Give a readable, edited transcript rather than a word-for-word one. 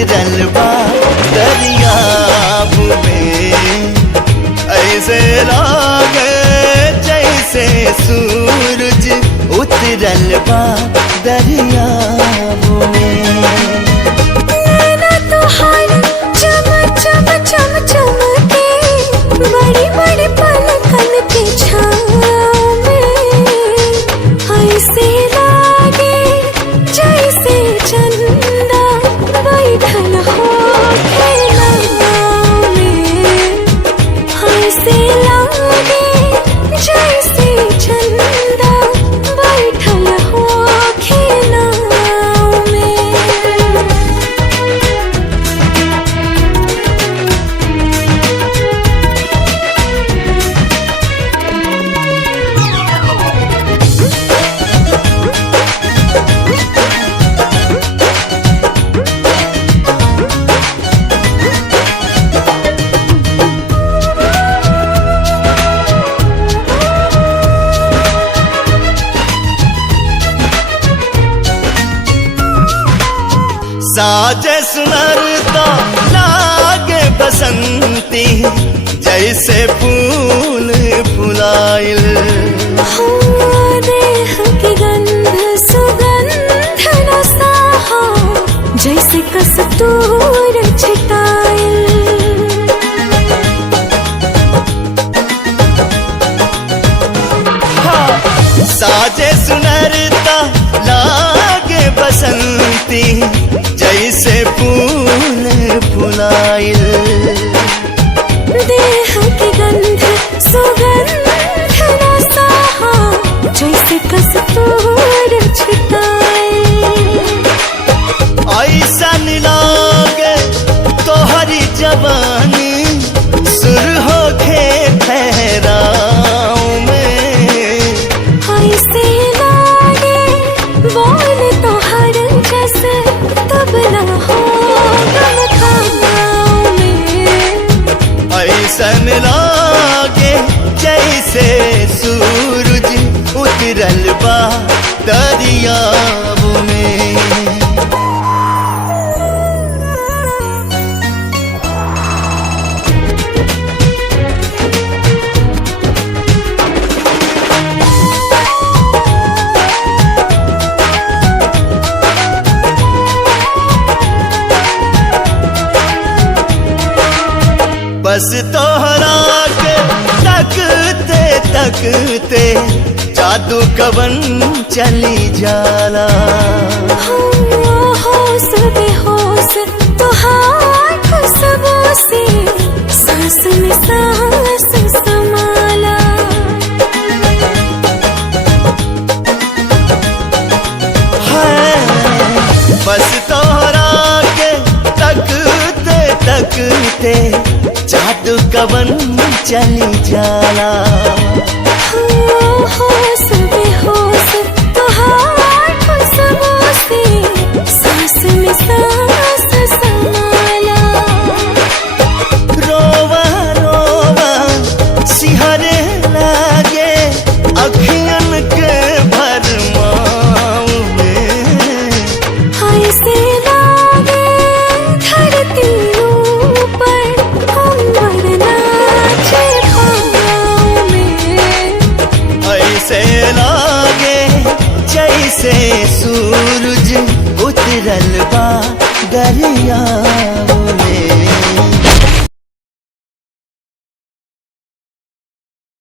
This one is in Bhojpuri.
उतरल बा दरियाब में। ऐसे लागे जैसे सूरज उतरल बा दरियाब में। नैना तोहार चम चम चम चमके बड़ी बड़ी पलकन के छाँव में। ऐसे लागे जैसे चंदा बैठल होखे नाव में। ऐसे लागे जैसे चंदा बैठल होखे नाव में। साजे सुनरता लागे बसंती जैसे फूल फुलाइल। देह की गंध सुगंध रसाहा जैसे कस्तूर छिटाइल। साजे सुनरता लागे बसंती जैसे फूल फुलाइल। देह की गंध सुगंध रसाहा जैसे कस्तूर छिटाइल। ऐसन लागे तोहरी जवानी सुर होके ठहराव में। ऐसे लागे बोल तोहर जैसे तबला हो गम खानाव में। ऐसन लागे जैसे सूरज उतरल बा दरियाब में। बस तोहरा के तकते तकते जादू कवन चली जाला। होश बेहोश तोहार खुशबू से सांस में सांस समाला। बस तोहरा के तकते तकते जादू कवन चली जाला। होश बेहोश तोहार खुशबू से सांस में सांस समाला। रोवा रोवा सिहरे लागे अखियन के भरमाव में। ऐसे लागे धरती ऊपर अंबर नाचे पाँव में। ऐसे लागे जैसे सूरज उतरल बा दरियाव में।